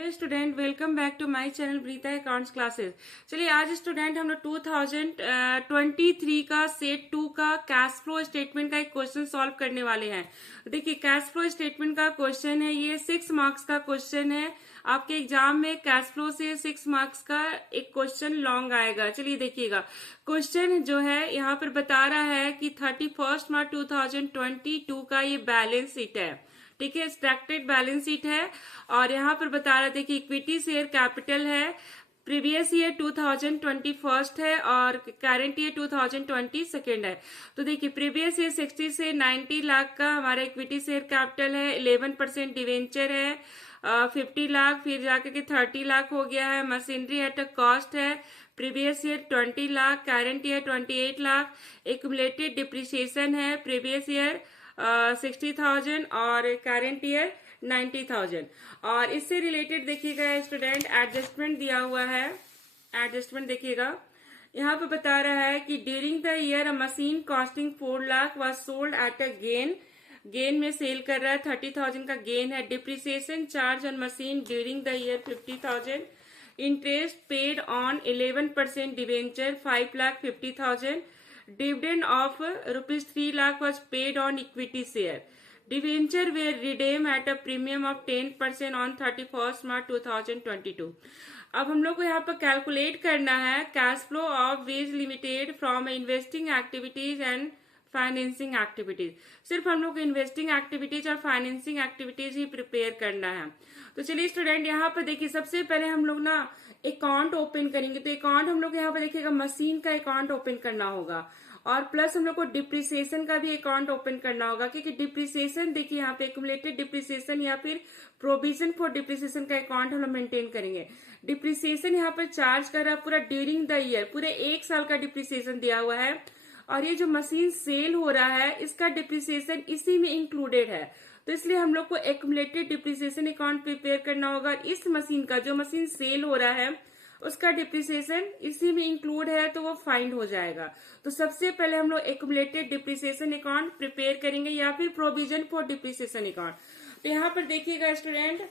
Student, welcome back to my channel ब्रीता accounts classes. चलिए आज स्टूडेंट हम लोग 2023 का सेट 2 का कैश फ्लो स्टेटमेंट का एक क्वेश्चन सॉल्व करने वाले हैं। देखिए कैश फ्लो स्टेटमेंट का क्वेश्चन है, ये 6 मार्क्स का क्वेश्चन है। आपके एग्जाम में कैश फ्लो से 6 मार्क्स का एक क्वेश्चन लॉन्ग आएगा। चलिए देखिएगा, क्वेश्चन जो है यहाँ पर बता रहा है कि 31 मार्च 2022 का ये बैलेंस शीट है। ठीक है, एक्सट्रैक्टेड बैलेंस शीट है और यहाँ पर बता रहा था कि इक्विटी शेयर कैपिटल है, प्रीवियस ईयर 2021 है और करंट ईयर 2022 है। तो देखिए प्रीवियस ईयर 60 से 90 लाख का हमारा इक्विटी शेयर कैपिटल है, 11% डिवेंचर है, 50 लाख, फिर जाकर के 30 लाख हो गया है। मशीनरी एट अ कॉस्ट है, previous year 20 lakh, current year 28 lakh. Accumulated depreciation है, प्रीवियस ईयर 60,000 और करंट ईयर 90,000। और इससे रिलेटेड देखिएगा स्टूडेंट एडजस्टमेंट दिया हुआ है। एडजस्टमेंट देखिएगा, यहाँ पे बता रहा है कि during the year a machine costing 4 lakh was sold at a gain में सेल कर रहा है, 30,000 का गेन है। Depreciation charge on machine during the year 50,000। Interest paid on 11% debenture 5,50,000। Dividend of ₹3 lakh was paid on equity share. Debenture were redeemed at a premium of 10% on 31st March 2022. अब हम लोग को यहाँ पर कैलकुलेट करना है cash flow of ways limited from investing activities and financing activities. सिर्फ हम लोग को इन्वेस्टिंग एक्टिविटीज और फाइनेंसिंग एक्टिविटीज ही प्रिपेयर करना है। तो चलिए स्टूडेंट यहाँ पर देखिए, सबसे पहले हम लोग ना अकाउंट ओपन करेंगे। तो अकाउंट हम लोग यहाँ पर देखिएगा मशीन का अकाउंट ओपन करना होगा और प्लस हम लोग को डिप्रिसिएशन का भी अकाउंट ओपन करना होगा, क्योंकि डिप्रिसिएशन देखिए यहाँ पे एक्यूमुलेटेड डिप्रिसिएशन या फिर प्रोविजन फॉर डिप्रिसिएशन का अकाउंट हम लोग मेंटेन करेंगे। डिप्रिसिएशन यहाँ पर चार्ज कर रहा है पूरा ड्यूरिंग द ईयर, पूरे 1 साल का डिप्रिसिएशन दिया हुआ है। और ये जो मशीन सेल हो रहा है इसका डिप्रिसिएशन इसी में इंक्लूडेड है, तो इसलिए हम लोग को एक्यूमुलेटेड डिप्रिसिएशन अकाउंट प्रिपेयर करना होगा। इस मशीन का जो मशीन सेल हो रहा है उसका डिप्रिसिएशन इसी में इंक्लूड है, तो वो फाइंड हो जाएगा। तो सबसे पहले हम लोग एक्यूमुलेटेड डिप्रिसिएशन अकाउंट प्रिपेयर करेंगे या फिर प्रोविजन फॉर डिप्रिसिएशन अकाउंट। तो यहाँ पर देखिएगा स्टूडेंट,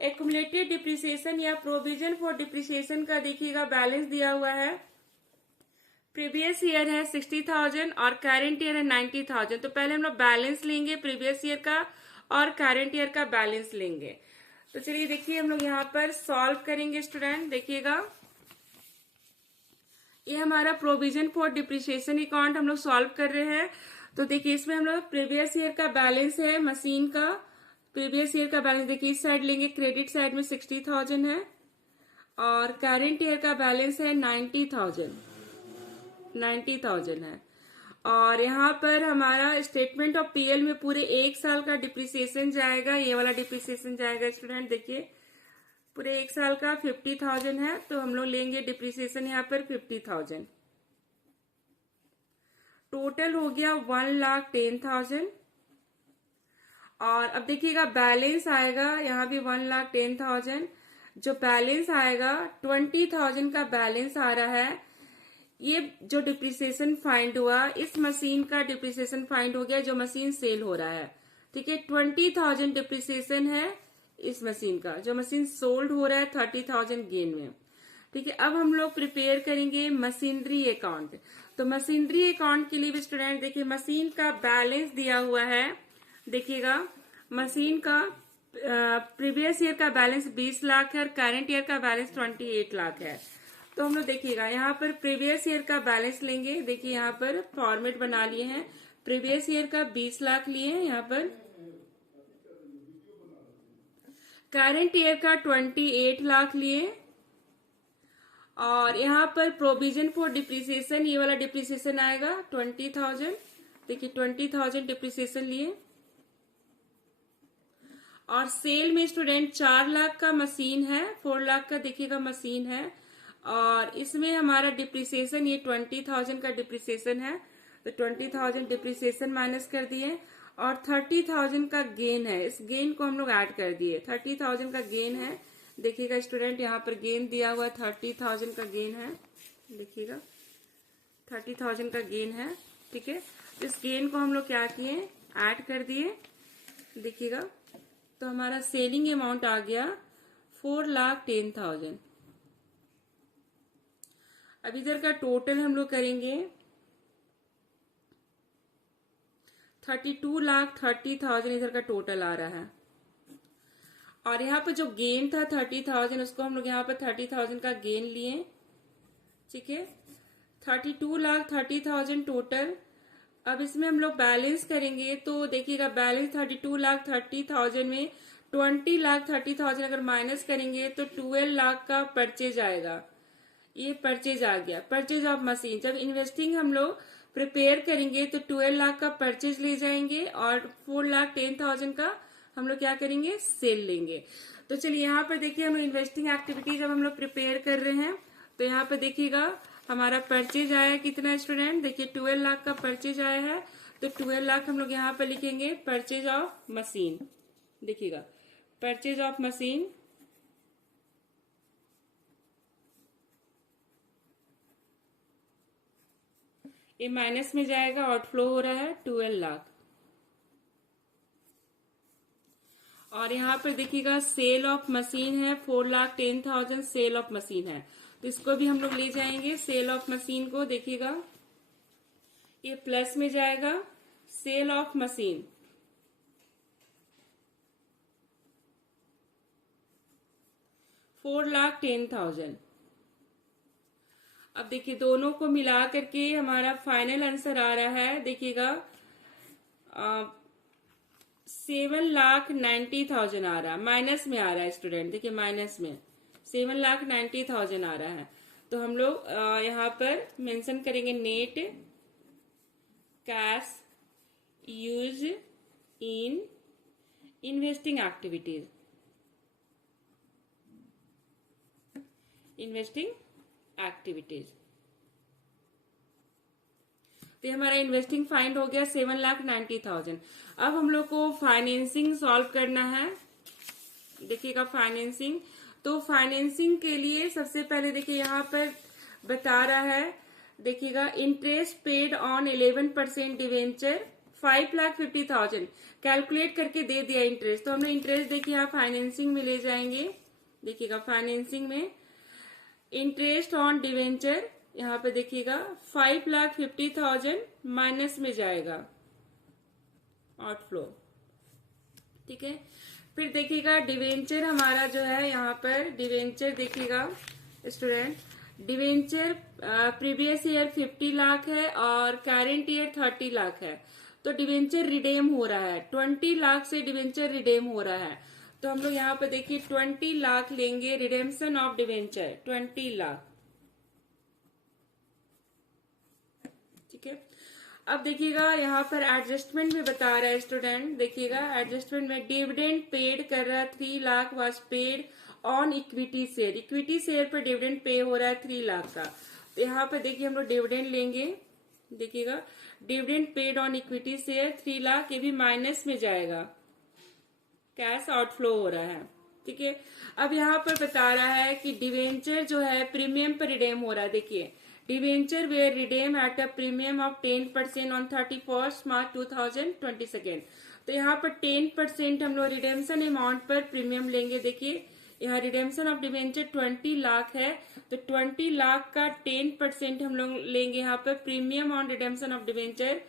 एक्यूमुलेटेड डिप्रिसिएशन या प्रोविजन फॉर डिप्रिसिएशन का देखिएगा बैलेंस दिया हुआ है। प्रीवियस ईयर है 60,000 और करंट ईयर है 90,000। तो पहले हम लोग बैलेंस लेंगे प्रीवियस ईयर का और करंट ईयर का बैलेंस लेंगे। तो चलिए देखिए हम लोग यहाँ पर सॉल्व करेंगे स्टूडेंट। देखिएगा ये हमारा प्रोविजन फॉर डिप्रिसिएशन अकाउंट हम लोग सॉल्व कर रहे हैं। तो देखिए इसमें हम लोग प्रीवियस ईयर का बैलेंस है मशीन का, प्रीवियस ईयर का बैलेंस देखिए इस साइड लेंगे, क्रेडिट साइड में 60,000 है और करंट ईयर का बैलेंस है 90,000 है। और यहाँ पर हमारा स्टेटमेंट ऑफ पीएल में पूरे 1 साल का डिप्रिसिएशन जाएगा, ये वाला डिप्रिसिएशन जाएगा स्टूडेंट। देखिए पूरे 1 साल का 50,000 है, तो हम लोग लेंगे डिप्रिसिएशन यहाँ पर 50,000। टोटल हो गया 1,10,000। और अब देखिएगा बैलेंस आएगा यहाँ भी 1,10,000। जो बैलेंस आएगा 20,000 का बैलेंस आ रहा है। ये जो डिप्रिसिएशन फाइंड हुआ, इस मशीन का डिप्रिसिएशन फाइंड हो गया जो मशीन सेल हो रहा है। ठीक है, 20,000 डिप्रिसिएशन है इस मशीन का, जो मशीन सोल्ड हो रहा है 30,000 गेन में। ठीक है, अब हम लोग प्रिपेयर करेंगे मशीनरी अकाउंट। तो मशीनरी अकाउंट के लिए भी स्टूडेंट देखिए मशीन का बैलेंस दिया हुआ है। देखिएगा मशीन का प्रीवियस ईयर का बैलेंस 20 लाख है और करंट ईयर का बैलेंस 28 लाख है। तो हम लोग देखिएगा यहाँ पर प्रीवियस ईयर का बैलेंस लेंगे। देखिए यहाँ पर फॉर्मेट बना लिए हैं, प्रीवियस ईयर का 20 लाख लिए हैं, यहाँ पर करंट ईयर का 28 लाख लिए और यहाँ पर प्रोविजन फॉर डिप्रिसिएशन ये वाला डिप्रिसिएशन आएगा 20,000। देखिए 20,000 डिप्रिसिएशन लिए। और सेल में स्टूडेंट 4 लाख का मशीन है, 4 लाख का देखिएगा मशीन है और इसमें हमारा डिप्रिसिएशन ये 20,000 का डिप्रिसिएशन है, तो 20,000 डिप्रिसिएशन माइनस कर दिए और 30,000 का गेन है, इस गेन को हम लोग ऐड कर दिए। 30,000 का गेन है, देखिएगा स्टूडेंट यहाँ पर गेन दिया हुआ है, 30,000 का गेन है। देखिएगा 30,000 का गेन है। ठीक है, तो इस गेन को हम लोग क्या किए, ऐड कर दिए। देखिएगा तो हमारा सेलिंग अमाउंट आ गया 4,10,000। अब इधर का टोटल हम लोग करेंगे 32,30,000 इधर का टोटल आ रहा है। और यहाँ पर जो गेन था 30,000 उसको हम लोग यहाँ पर 30,000 का गेन लिए, ठीक है। 32,30,000 टोटल। अब इसमें हम लोग बैलेंस करेंगे तो देखिएगा बैलेंस 32,30,000 में 20,30,000 अगर माइनस करेंगे तो 12 लाख का परचेज आएगा। ये परचेज आ गया, परचेज ऑफ मशीन। जब इन्वेस्टिंग हम लोग प्रिपेयर करेंगे तो 12 लाख का परचेज ले जाएंगे और 4,10,000 का हम लोग क्या करेंगे, सेल लेंगे। तो चलिए यहाँ पर देखिए हम इन्वेस्टिंग एक्टिविटी जब हम लोग प्रिपेयर कर रहे हैं तो यहाँ पर देखिएगा हमारा परचेज आया कितना स्टूडेंट, देखिए 12 लाख का परचेज आया है। तो 12 लाख हम लोग यहाँ पर लिखेंगे परचेज ऑफ मशीन। देखिएगा परचेज ऑफ मशीन, ये माइनस में जाएगा, आउटफ्लो हो रहा है 12 लाख। और यहाँ पर देखिएगा सेल ऑफ मशीन है 4,10,000 सेल ऑफ मशीन है, तो इसको भी हम लोग ले जाएंगे सेल ऑफ मशीन को। देखिएगा ये प्लस में जाएगा, सेल ऑफ मशीन 4,10,000। अब देखिए दोनों को मिला करके हमारा फाइनल आंसर आ रहा है, देखिएगा 7,90,000 आ रहा है, माइनस में आ रहा है स्टूडेंट। देखिए माइनस में 7,90,000 आ रहा है। तो हम लोग यहाँ पर मेंशन करेंगे net cash use in investing activities, investing activities. तो हमारा इन्वेस्टिंग फाइंड हो गया 7,90,000। अब हम लोग को फाइनेंसिंग सॉल्व करना है। देखिएगा फाइनेंसिंग, तो फाइनेंसिंग के लिए सबसे पहले देखिए यहाँ पर बता रहा है, देखिएगा interest paid on 11% debenture 5,50,000 calculate करके दे दिया इंटरेस्ट। तो हमने इंटरेस्ट देखिए यहाँ फाइनेंसिंग में ले जाएंगे। देखिएगा फाइनेंसिंग में इंटरेस्ट ऑन डिवेंचर यहाँ पे देखिएगा 5,50,000 माइनस में जाएगा, आउटफ्लो, ठीक है। फिर देखिएगा डिवेंचर हमारा जो है यहाँ पर डिवेंचर देखिएगा student, debenture previous year 50 lakh है और करेंट ईयर 30 लाख है। तो डिवेंचर रिडेम हो रहा है, 20 लाख से डिवेंचर रिडेम हो रहा है। तो हम लोग यहाँ पे देखिए 20 लाख लेंगे, रिडेम्पशन ऑफ डिवेंचर 20 लाख, ठीक है। अब देखिएगा यहाँ पर एडजस्टमेंट में बता रहा है स्टूडेंट, देखिएगा एडजस्टमेंट में डिविडेंड पेड कर रहा है 3 lakh was paid on equity share, equity share पर डिविडेंड पे हो रहा है 3 लाख का। तो यहाँ पर देखिए हम लोग डिविडेंड लेंगे, देखिएगा dividend paid on equity share 3 lakh, ये भी माइनस में जाएगा, कैश आउटफ्लो हो रहा है, ठीक है। अब यहाँ पर बता रहा है कि डिवेंचर जो है प्रीमियम पर रिडेम हो रहा है। देखिए debenture were redeem at a premium of 10% on 31 March 2022। तो यहाँ पर 10% हम लोग रिडेम्पशन अमाउंट पर प्रीमियम लेंगे। देखिए यहाँ रिडेम्पशन ऑफ डिवेंचर 20 लाख है, तो 20 लाख का 10% हम लोग लेंगे यहाँ पर premium on redemption of debenture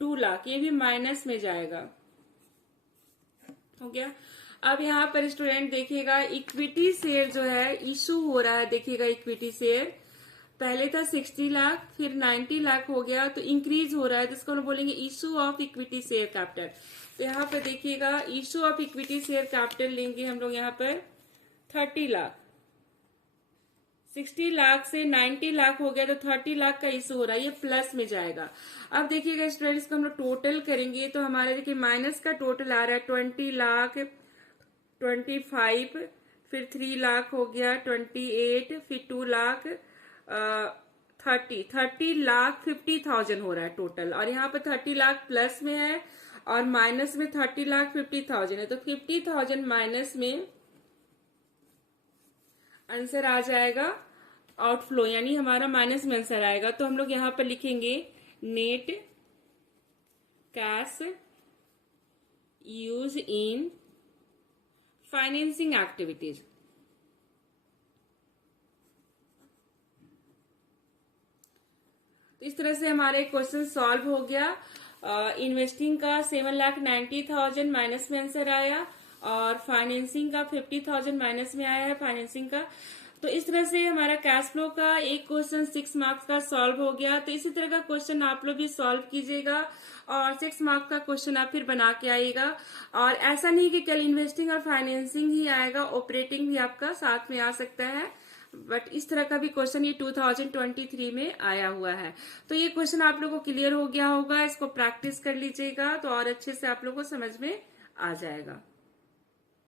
2 lakh, ये भी माइनस में जाएगा, हो गया। अब यहाँ पर स्टूडेंट देखिएगा इक्विटी शेयर जो है इशू हो रहा है। देखिएगा इक्विटी शेयर पहले था 60 लाख, फिर 90 लाख हो गया, तो इंक्रीज हो रहा है, तो इसको हम बोलेंगे issue of equity share capital. तो यहाँ पर देखिएगा issue of equity share capital लेंगे हम लोग यहाँ पर 30 लाख, 60 लाख से 90 लाख हो गया, तो 30 लाख का इशू हो रहा है, ये प्लस में जाएगा। अब देखिएगा स्टूडेंट्स को हम लोग टोटल करेंगे तो हमारे देखिए माइनस का टोटल आ रहा है 20 लाख, 25, फिर 3 लाख हो गया 28, फिर 2 लाख 30 लाख 50,000 हो रहा है टोटल। और यहाँ पे 30 लाख प्लस में है और माइनस में 30 लाख 50,000 है, तो 50,000 माइनस में आंसर आ जाएगा आउटफ्लो, यानी हमारा माइनस में आंसर आएगा। तो हम लोग यहाँ पर लिखेंगे net cash use in financing activities, इस तरह से हमारा एक क्वेश्चन सॉल्व हो गया। इन्वेस्टिंग का 7,90,000 माइनस में आंसर आया और फाइनेंसिंग का 50,000 माइनस में आया है फाइनेंसिंग का। तो इस तरह से हमारा कैश फ्लो का एक क्वेश्चन 6 मार्क्स का सॉल्व हो गया। तो इसी तरह का क्वेश्चन आप लोग भी सॉल्व कीजिएगा और 6 मार्क्स का क्वेश्चन आप फिर बना के आइएगा। और ऐसा नहीं कि केवल इन्वेस्टिंग और फाइनेंसिंग ही आएगा, ऑपरेटिंग भी आपका साथ में आ सकता है। बट इस तरह का भी क्वेश्चन ये 2023 में आया हुआ है। तो ये क्वेश्चन आप लोगों को क्लियर हो गया होगा, इसको प्रैक्टिस कर लीजिएगा तो और अच्छे से आप लोगों को समझ में आ जाएगा।